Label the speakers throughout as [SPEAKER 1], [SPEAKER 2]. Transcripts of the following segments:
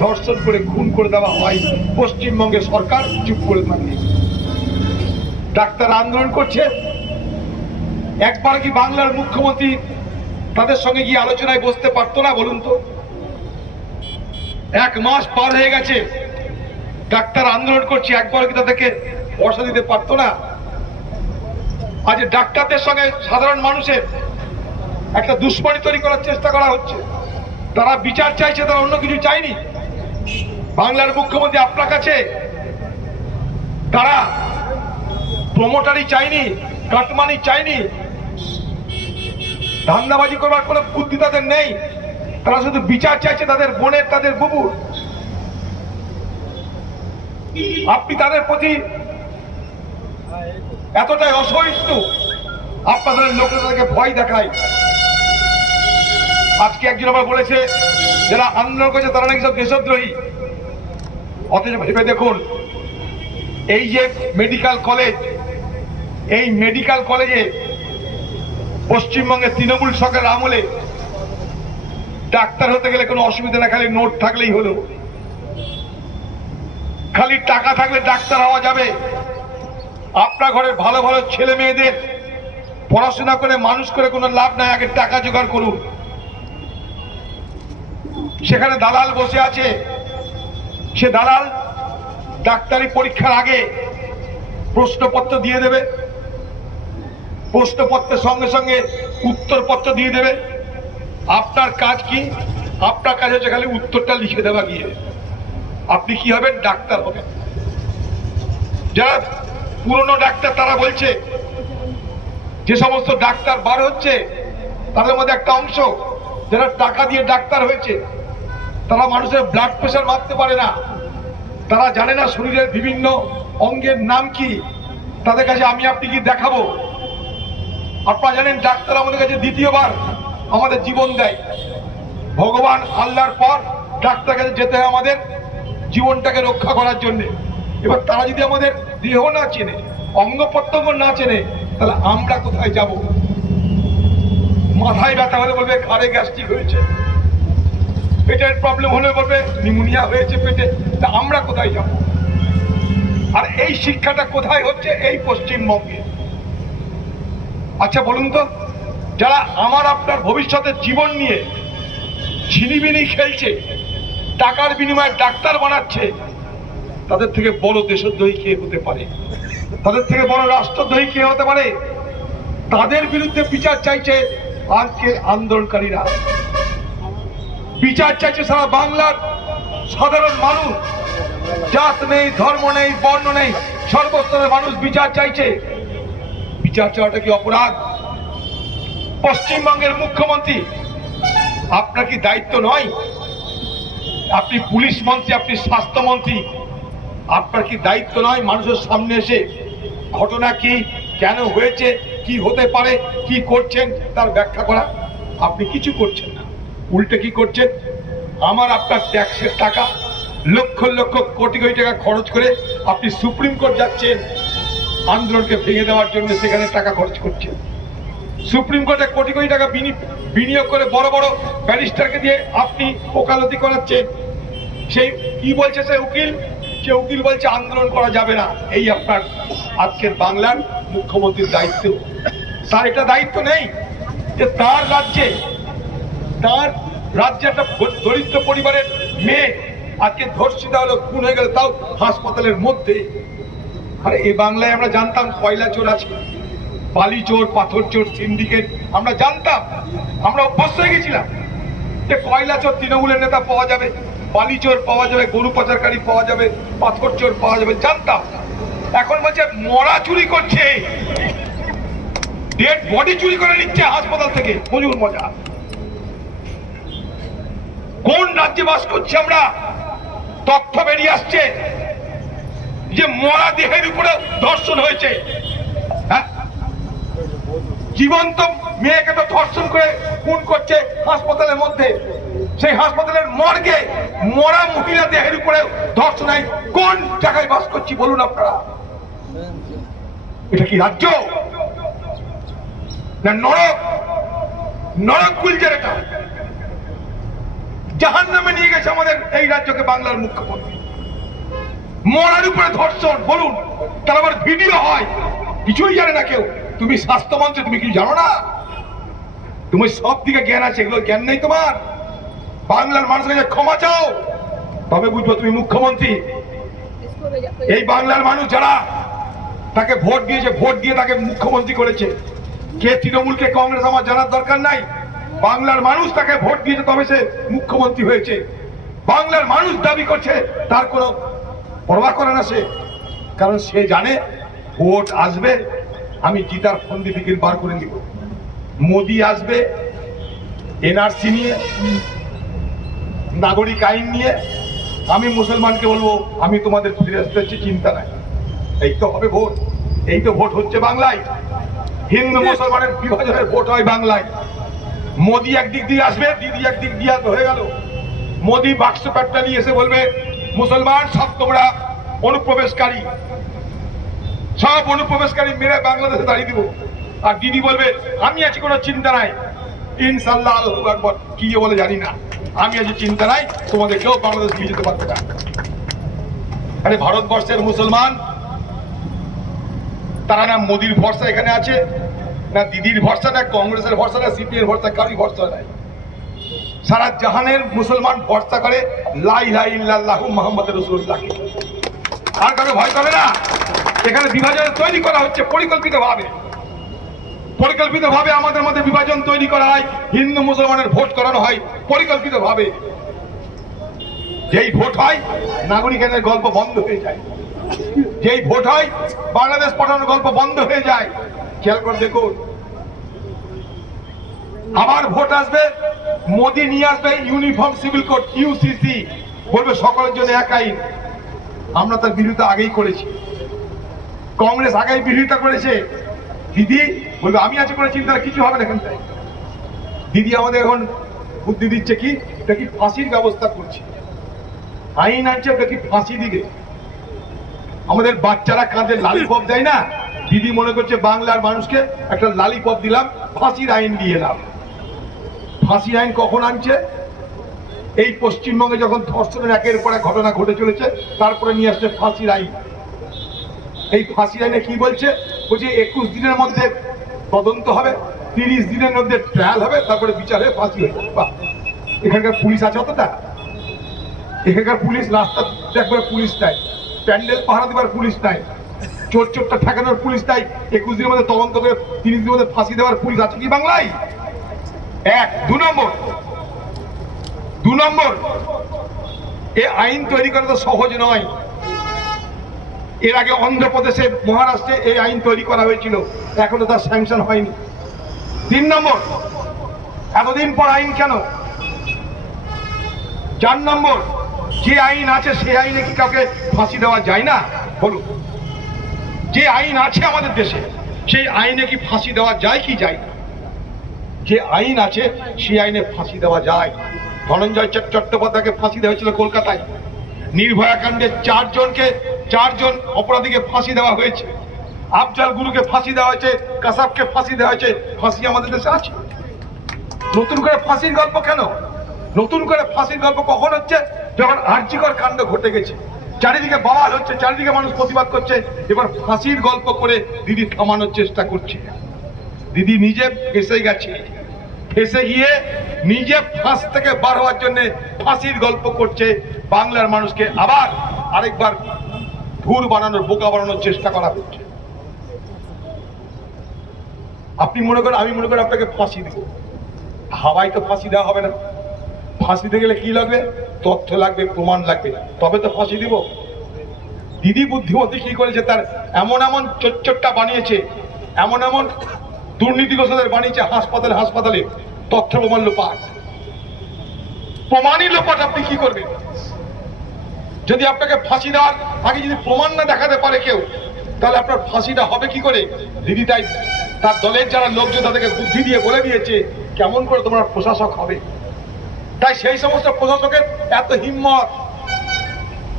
[SPEAKER 1] ধর্ষণ করে, খুন করে দেওয়া হয়। পশ্চিমবঙ্গের সরকার চুপ করে থাকে। ডাক্তার আন্দোলন করছে। একবার কি বাংলার মুখ্যমন্ত্রী তাদের সঙ্গে গিয়ে আলোচনায় বসতে পারতো না বলুন তো? এক মাস পার হয়ে গেছে। ডাক্তার আন্দোলন করছে, একবার কি তাদেরকে বসা দিতে পারতো না? আজ ডাক্তারদের সঙ্গে সাধারণ মানুষের একটা দুশ্মনী তৈরি করার চেষ্টা করা হচ্ছে। তারা বিচার চাইছে, তারা অন্য কিছু চায়নি। বাংলার মুখ্যমন্ত্রী আপনার কাছে? তারা প্রমোটারি চাইনি, কাটমানি চাইনি। ধান্দাবাজি করবার কোনো বুদ্ধি তাদের নেই। তারা শুধু বিচার চাইছে তাদের বোনের, তাদের বুবুর। আপনি তাদের প্রতি এতটাই অসহিষ্ণু, আপনাদের লোকেরা তাদেরকে ভয় দেখায়। আজকে একজন আবার বলেছে, যারা আন্দোলন করেছে তারা নাকি সব দেশদ্রোহী। অথচ ভেবে দেখুন, এই যে মেডিকেল কলেজ এই মেডিকেল কলেজে পশ্চিমবঙ্গের তৃণমূল সরকারের আমলে ডাক্তার হতে গেলে কোনো অসুবিধা না, খালি নোট থাকলেই হলো। খালি টাকা থাকলে ডাক্তার হওয়া যাবে। আপনার ঘরের ভালো ভালো ছেলে মেয়েদের পড়াশোনা করে, মানুষ করে কোনো লাভ নাই, আগে টাকা জোগাড় করুন। সেখানে দালাল বসে আছে সে দালাল ডাক্তারি পরীক্ষার আগে প্রশ্নপত্র দিয়ে দেবে, প্রশ্নপত্রের সঙ্গে সঙ্গে উত্তরপত্র দিয়ে দেবে। আপনার কাজ কি? আপনার কাজ হচ্ছে খালি উত্তরটা লিখে দেওয়া গিয়ে। আপনি কি হবেন? ডাক্তার হবেন। যারা পুরনো ডাক্তার তারা বলছে, যে সমস্ত ডাক্তার বার হচ্ছে, তাদের মধ্যে একটা অংশ যারা টাকা দিয়ে ডাক্তার হয়েছে তারা মানুষের ব্লাড প্রেশার মাপতে পারে না। তারা জানে না শরীরের বিভিন্ন অঙ্গের নাম কি। তাদের কাছে আমি আপনি কি দেখাবো। আপনারা জানেন ডাক্তার আমাদের কাছে দ্বিতীয়বার আমাদের জীবন দেয়। ভগবান আল্লাহর পর ডাক্তার কাছে যেতে হয় আমাদের জীবনটাকে রক্ষা করার জন্য। এবার তারা যদি আমাদের দেহ না চেনে, অঙ্গ প্রত্যঙ্গ না চেনে, তাহলে আমরা কোথায় যাব? মাথায় ব্যথা হলে বলবে ঘাড়ে গ্যাস্ট্রিক হয়েছে? পেটের প্রবলেম হলে বলবে নিউমোনিয়া হয়েছে পেটে, তা আমরা কোথায় যাব? আর এই শিক্ষাটা কোথায় হচ্ছে? এই পশ্চিমবঙ্গে। আচ্ছা বলুন তো, যারা আমার আপনার ভবিষ্যতের জীবন নিয়ে ছিনিবিনি খেলছে, টাকার বিনিময়ে ডাক্তার বানাচ্ছে, তাদের থেকে বড় দেশদ্রোহী কে হতে পারে? তাদের থেকে বড় রাষ্ট্রদ্রোহী কে হতে পারে? তাদের বিরুদ্ধে বিচার চাইছে আজকের আন্দোলনকারীরা। বিচার চাইছে সারা বাংলার সাধারণ মানুষ। জাত নেই, ধর্ম নেই, বর্ণ নেই, সর্বস্তরের মানুষ বিচার চাইছে। বিচার চাওয়াটা কি অপরাধ? পশ্চিমবঙ্গের মুখ্যমন্ত্রী, আপনার কি দায়িত্ব নয়? আপনি পুলিশ মন্ত্রী, আপনি স্বাস্থ্যমন্ত্রী আপনার কি দায়িত্ব নয় মানুষের সামনে এসে? ঘটনা কি, কেন হয়েছে, কি হতে পারে, কি করছেন, তার ব্যাখ্যা করা। আপনি কিছু করছেন উল্টে কি করছেন আমার আপনার ট্যাক্সের টাকা, লক্ষ লক্ষ কোটি কোটি টাকা খরচ করে আপনি সুপ্রিম কোর্ট যাচ্ছেন, আন্দোলনকে ভেঙে দেওয়ার জন্য সেখানে টাকা খরচ করছেন। সুপ্রিম কোর্টে কোটি কোটি টাকা বিনিয়োগ করে বড় বড় ব্যারিস্টারকে দিয়ে আপনি ওকালতি করাচ্ছেন। সেই কি বলছে সে উকিল? সে উকিল বলছে, আন্দোলন করা যাবে না। এই আপনার আজকের বাংলার মুখ্যমন্ত্রীর দায়িত্ব। তার এটা দায়িত্ব নেই যে তার রাজ্যে তার রাজ্যে একটা দরিদ্র পরিবারের মেয়ে। আজকে ধর্ষিতা হলো, খুন হয়ে গেল, তাও হাসপাতালের মধ্যে। আরে এই বাংলায় আমরা জানতাম কয়লা চোর আছে। বালি চোর, পাথর চোর, সিন্ডিকেট, আমরা জানতাম। আমরা অভ্যস্ত হয়ে গেছিলাম যে কয়লা চোর তৃণমূলের নেতা পাওয়া যাবে, বালি চোর পাওয়া যাবে, গরু পাচারকারী পাওয়া যাবে, পাথর চোর পাওয়া যাবে, জানতাম। এখন বলছে, মরা চুরি করছে। ডেড বডি চুরি করে নিচ্ছে হাসপাতাল থেকে। প্রচুর মজা। কোন রাজ্যে বাস করছি আমরা? তথ্য বেরিয়ে আসছে যে মরা দেহের উপরে ধর্ষণ হয়েছে। হ্যাঁ? জীবন্ত মেয়েকে তো ধর্ষণ করে খুন করছে হাসপাতালের মধ্যে। সেই হাসপাতালের মর্গে মরা মহিলা দেহের উপরে ধর্ষণ কোন জায়গায় বাস করছি বলুন আপনারা? এটা কি রাজ্য? না নরক? নরক গুলজার এটা। জাহান নামে নিয়ে গেছে আমাদের এই রাজ্যকে বাংলা বাংলার মুখ্যমন্ত্রী। মরার উপরে ধর্ষণ, বলুন তার আবার ভিডিও হয়। কিছুই জানে না কেউ। তুমি স্বাস্থ্যমন্ত্রী তুমি কিছু জানো না? তুমি সব দিকে জ্ঞান আছে, এগুলো জ্ঞান নেই তোমার। বাংলার মানুষের কাছে ক্ষমা চাও। তবে বুঝব তুমি মুখ্যমন্ত্রী। এই বাংলার মানুষ যারা তাকে ভোট দিয়েছে, ভোট দিয়ে তাকে মুখ্যমন্ত্রী করেছে। কে তৃণমূলকে কংগ্রেস আমার জানার দরকার নাই। বাংলার মানুষ তাকে ভোট দিয়েছে তবে সে মুখ্যমন্ত্রী হয়েছে। বাংলার মানুষ দাবি করছে তার কোনো পরোয়া করে না সে। কারণ সে জানে ভোট আসবে আমি জিতার ফন্দি ফিকির বার করে দিব মোদি আসবে এনআরসি নিয়ে নাগরিক আইন নিয়ে। আমি মুসলমানকে বলব আমি তোমাদের ফিরে আসতে চাচ্ছি, চিন্তা নাই। এই তো হবে ভোট। এই তো ভোট হচ্ছে বাংলায়। হিন্দু মুসলমানের বিভাজনের ভোট হয় বাংলায়। মোদি একদিক দিয়ে আসবে, দিদি একদিক দিয়ে হয়ে গেল। মোদি বাক্স প্যাটটা নিয়ে এসে বলবে, মুসলমান, সব তোমরা অনুপ্রবেশকারী। সব অনুপ্রবেশকারী মেরে বাংলাদেশে দাঁড়িয়ে দিব। আর দিদি বলবে, আমি আছি কোনো চিন্তা নাই। ইনশাল্লাহ আল্লাহু আকবার। কি বলে জানি না। আমি আছি চিন্তা নাই, তোমাদের কেউ বাংলাদেশ নিয়ে যেতে পারবে না। আরে ভারতবর্ষের মুসলমান, তারা না মোদির ভরসা এখানে আছে। না দিদির ভরসা, না কংগ্রেসের ভরসা, না সিপিএর ভরসা কারোর ভরসা নাই। সারা জাহানের মুসলমান ভরসা করে লাই লাই ইল্লাল্লাহু মোহাম্মদ রসুল্লাহকে আর কারও ভয় করে না? এখানে বিভাজন তৈরি করা হচ্ছে পরিকল্পিত ভাবে পরিকল্পিত ভাবে আমাদের মধ্যে বিভাজন তৈরি করা হয়, হিন্দু মুসলমানের ভোট করানো হয় পরিকল্পিত ভাবে যেই ভোট হয়, নাগরিকের গল্প বন্ধ হয়ে যায়। যেই ভোট হয়, বাংলাদেশ পাঠানোর গল্প বন্ধ হয়ে যায়। খেয়াল করে দেখুন। আবার ভোট আসবে, মোদি নিয়ে আসবে ইউনিফর্ম সিভিল কোড ইউসিসি বলবে সকলের জন্য এক আইন। আমরা তার বিরোধিতা আগেই করেছি। কংগ্রেস আগেই বিরোধিতা করেছে। দিদি, বলবে, আমি আছি করে চিন্তা, কিছু হবে না এখান থেকে। দিদি আমাদের এখন বুদ্ধি দিচ্ছে কি? এটা কি ফাঁসির ব্যবস্থা করছে? আইন আনছে, ওটা কি ফাঁসি দিবে? আমাদের বাচ্চারা কাঁধে লালিপপ দেয় না? দিদি মনে করছে বাংলার মানুষকে একটা লালিপপ দিলাম ফাঁসির আইন দিয়ে এলাম ফাঁসির আইন কখন আনছে? এই পশ্চিমবঙ্গে যখন ধর্ষণের একের পর এক ঘটনা ঘটে চলেছে তারপরে নিয়ে আসছে ফাঁসির আইন। এই ফাঁসির আইনে কি বলছে? বলছে একুশ দিনের মধ্যে তদন্ত হবে তিরিশ দিনের মধ্যে ট্রায়াল হবে তারপরে বিচার হয়ে ফাঁসি হয়ে বাহ, এখানকার পুলিশ আছে অতটা? এখানকার পুলিশ রাস্তা দেখবার পুলিশ নাই প্যান্ডেল পাহারা দেবার পুলিশ নাই। চোর চোরটা ঠেকানোর পুলিশ নাই। একুশ দিনের মধ্যে তদন্ত করে তিরিশ দিনের মধ্যে ফাঁসি দেওয়ার পুলিশ আছে কি বাংলায়? এক, দু নম্বর। দু নম্বর। এ আইন তৈরি করা তো সহজ নয়। এর আগে অন্ধ্রপ্রদেশে, মহারাষ্ট্রে এই আইন তৈরি করা হয়েছিল। এখনও তার স্যাংশন হয়নি। তিন নম্বর। এতদিন পর আইন কেন? চার নম্বর। যে আইন আছে সেই আইনে কি কাউকে ফাঁসি দেওয়া যায় না? বলুন। যে আইন আছে আমাদের দেশে, সেই আইনে কি ফাঁসি দেওয়া যায় কি যায় না? যে আইন আছে, সেই আইনে ফাঁসি দেওয়া যায়। ধনঞ্জয় চট- চট্টোপাধ্যায়কে ফাঁসি দেওয়া হয়েছিল কলকাতায়। নির্ভয়া কাণ্ডে চারজনকে, চারজন অপরাধীকে ফাঁসি দেওয়া হয়েছে। আফজাল গুরুকে ফাঁসি দেওয়া হয়েছে, কাসাবকে ফাঁসি দেওয়া হয়েছে, ফাঁসি আমাদের দেশে আছে। নতুন করে ফাঁসির গল্প কেন? নতুন করে ফাঁসির গল্প কখন হচ্ছে? যখন আর্যিকর কাণ্ড ঘটে গেছে। চারিদিকে বাওয়াল হচ্ছে, চারিদিকে মানুষ প্রতিবাদ করছে। এবার ফাঁসির গল্প করে দিদি থামানোর চেষ্টা করছে। দিদি নিজে ফেসে গেছে। ফেসে গিয়ে নিজে ফাঁস থেকে বার হওয়ার জন্য ফাঁসির গল্প করছে বাংলার মানুষকে। আবার আরেকবার ভুর বানানোর, বোকা বানানোর চেষ্টা করা হচ্ছে। আপনি মনে করেন, আমি মনে করি আপনাকে ফাঁসি দিব। হাওয়ায় তো ফাঁসি দেওয়া হবে না। ফাঁসি দিতে গেলে কি লাগবে? তথ্য লাগবে, প্রমাণ লাগবে। তবে তো ফাঁসি দিব। দিদি বুদ্ধিমতী কি করেছে তার এমন এমন চচ্চরটা বানিয়েছে, এমন এমন দুর্নীতিগ্রস্তদের বানিয়েছে হাসপাতালে হাসপাতালে তথ্য প্রমাণ লোপাট। প্রমাণই লোপাট, আপনি কি করবেন? যদি আপনাকে ফাঁসি দেওয়ার আগে যদি প্রমাণ না দেখাতে পারে কেউ, তাহলে আপনার ফাঁসিটা হবে কি করে? দিদি তাই তার দলের যারা লোকজন তাদেরকে বুদ্ধি দিয়ে বলে দিয়েছে, কেমন করে তোমার প্রশাসক হবে? তাই সেই সমস্ত প্রশাসকের এত হিম্মত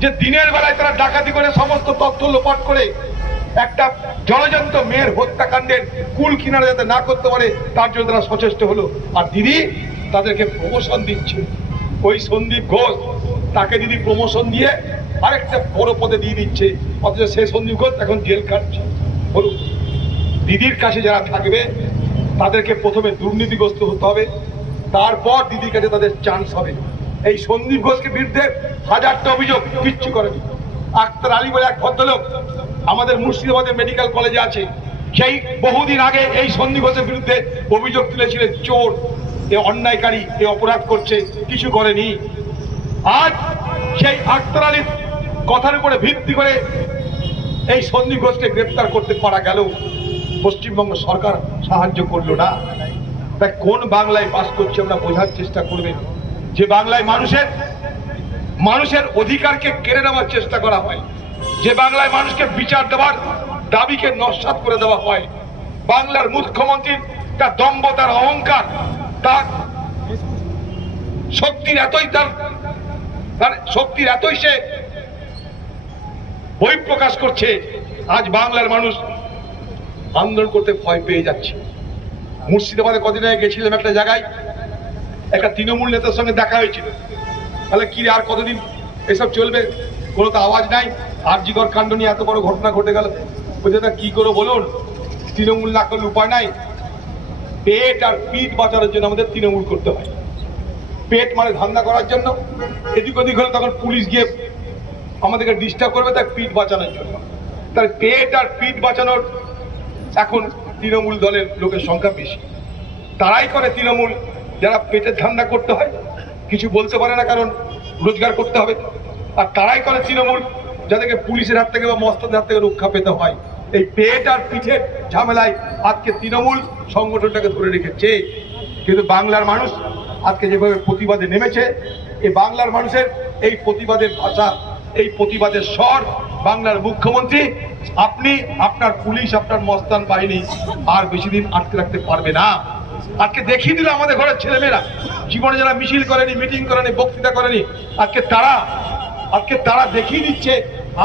[SPEAKER 1] যে দিনের বেলায় তারা ডাকাতি করে সমস্ত তথ্য লোপাট করে একটা জনজন্ত মেয়ের হত্যাকাণ্ডের কুল কিনারা যাতে না করতে পারে, তার জন্য তারা সচেষ্ট হলো। আর দিদি, তাদেরকে প্রমোশন দিচ্ছে। ওই সন্দীপ ঘোষ, তাকে দিদি প্রমোশন দিয়ে আরেকটা বড় পদে দিয়ে দিচ্ছে। অথচ সে সন্দীপ ঘোষ এখন জেল খাটছে। বলুন, দিদির কাছে যারা থাকবে, তাদেরকে প্রথমে দুর্নীতিগ্রস্ত হতে হবে। তারপর দিদির কাছে তাদের চান্স হবে। এই সন্দীপ ঘোষকে বিরুদ্ধে হাজারটা অভিযোগ কিচ্ছু করেনি। আক্তার আলী বলে এক ভদ্রলোক আমাদের মুর্শিদাবাদে মেডিকেল কলেজে আছে। সেই বহুদিন আগে এই সন্দীপ ঘোষের বিরুদ্ধে অভিযোগ তুলেছিলেন, চোর, এ অন্যায়কারী, এ অপরাধ করছে, কিছু করেনি। আজ সেই আক্তার আলীর কথার উপরে ভিত্তি করে এই সন্দীপ ঘোষকে গ্রেপ্তার করতে পারা গেল। পশ্চিমবঙ্গ সরকার সাহায্য করল না। তাই কোন বাংলায় বাস করছে আমরা বোঝার চেষ্টা করবেন যে বাংলায় মানুষের মানুষের অধিকারকে কেড়ে নেওয়ার চেষ্টা করা হয়, যে বাংলায় মানুষকে বিচার দেওয়ার দাবিকে নস্বাত করে দেওয়া হয়, বাংলার মুখ্যমন্ত্রীর তার দম্ভ, তার অহংকার, তার শক্তির এতই তার তার শক্তির এতই সে বই প্রকাশ করছে, আজ বাংলার মানুষ আন্দোলন করতে ভয় পেয়ে যাচ্ছে। মুর্শিদাবাদে কদিন আগে গেছিলাম একটা জায়গায়, একটা তৃণমূল নেতার সঙ্গে দেখা হয়েছিল। তাহলে কি আর কতদিন এসব চলবে? কোনো তো আওয়াজ নাই। আরজিকর কাণ্ড নিয়ে এত বড় ঘটনা ঘটে গেল। বলছে, তা কি করে বলুন? তৃণমূল না করলে উপায় নাই। পেট আর পিঠ বাঁচানোর জন্য আমাদের তৃণমূল করতে হয়। পেট মানে ধান্দা করার জন্য। এদিক ওদিক হলে তখন পুলিশ গিয়ে আমাদেরকে ডিস্টার্ব করবে, তার পিঠ বাঁচানোর জন্য। তার পেট আর পিঠ বাঁচানোর এখন তৃণমূল দলের লোকের সংখ্যা বেশি। তারাই করে তৃণমূল, যারা পেটের ধান্দা করতে হয়, কিছু বলতে পারে না কারণ রোজগার করতে হবে। আর তারাই করে তৃণমূল, যাদেরকে পুলিশের হাত থেকে বা মস্তাদের হাত থেকে রক্ষা পেতে হয়। এই পেট আর পিঠের ঝামেলায় আজকে তৃণমূল সংগঠনটাকে ধরে রেখেছে। কিন্তু বাংলার মানুষ আজকে যেভাবে প্রতিবাদে নেমেছে এই বাংলার মানুষের এই প্রতিবাদের ভাষা, এই প্রতিবাদের স্বর বাংলার মুখ্যমন্ত্রী, আপনি আপনার পুলিশ, আপনার মস্তান বাহিনী আর বেশি দিন আটকে রাখতে পারবে না। আজকে দেখিয়ে দিল আমাদের ঘরের ছেলেমেয়েরা। জীবনে যারা মিছিল করেনি, মিটিং করেনি, বক্তৃতা করেনি, আজকে তারা আজকে তারা দেখিয়ে দিচ্ছে,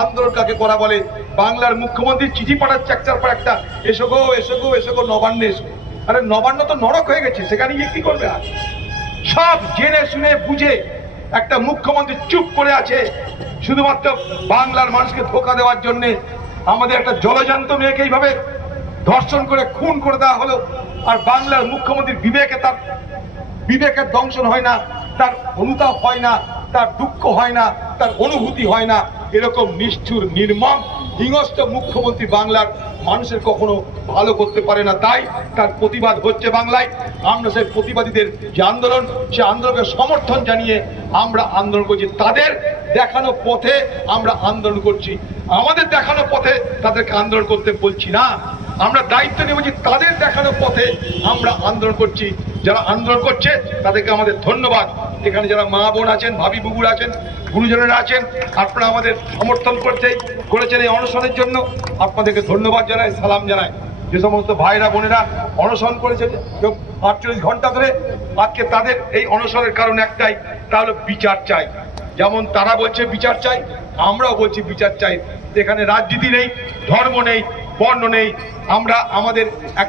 [SPEAKER 1] আন্দোলন কাকে করা বলে। বাংলার মুখ্যমন্ত্রী চিঠি পাঠাচ্ছে একটার পর একটা, এসো গো এসো গো এসো গো, নবান্নে এসো। আরে নবান্ন তো নরক হয়ে গেছে, সেখানে গিয়ে কি করবে আর? সব জেনে শুনে বুঝে একটা মুখ্যমন্ত্রী চুপ করে আছে, শুধুমাত্র বাংলার মানুষকে ধোকা দেওয়ার জন্য আমাদের একটা জলজান্ত মেয়েকে এইভাবে ধর্ষণ করে, খুন করে দেওয়া হলো, আর বাংলার মুখ্যমন্ত্রীর বিবেকে তার, বিবেকের দংশন হয় না, তার অনুতাপ হয় না। তার দুঃখ হয় না, তার অনুভূতি হয় না। এরকম নিষ্ঠুর, নির্মম, হিংস্র মুখ্যমন্ত্রী বাংলার মানুষের কখনো ভালো করতে পারে না। তাই তার প্রতিবাদ হচ্ছে বাংলায়। আমরা সেই প্রতিবাদীদের যে আন্দোলন, সে আন্দোলনকে সমর্থন জানিয়ে আমরা আন্দোলন করছি। তাদের দেখানো পথে আমরা আন্দোলন করছি। আমাদের দেখানো পথে তাদেরকে আন্দোলন করতে বলছি না। আমরা দায়িত্ব নিয়েছি তাদের দেখানো পথে আমরা আন্দোলন করছি। যারা আন্দোলন করছে, তাদেরকে আমাদের ধন্যবাদ। এখানে যারা মা বোন আছেন, ভাবি বুবুর আছেন, গুরুজনেরা আছেন, আপনারা আমাদের সমর্থন করতে করেছেন এই অনশনের জন্য। আপনাদেরকে ধন্যবাদ জানাই, সালাম জানাই। যে সমস্ত ভাইরা, বোনেরা অনশন করেছে আটচল্লিশ ঘণ্টা ধরে, আজকে তাদের এই অনশনের কারণ একটাই, তা হলো বিচার চাই। যেমন তারা বলছে বিচার চাই, আমরাও বলছি বিচার চাই। এখানে রাজনীতি নেই, ধর্ম নেই বর্ণ নেই। আমরা আমাদের এক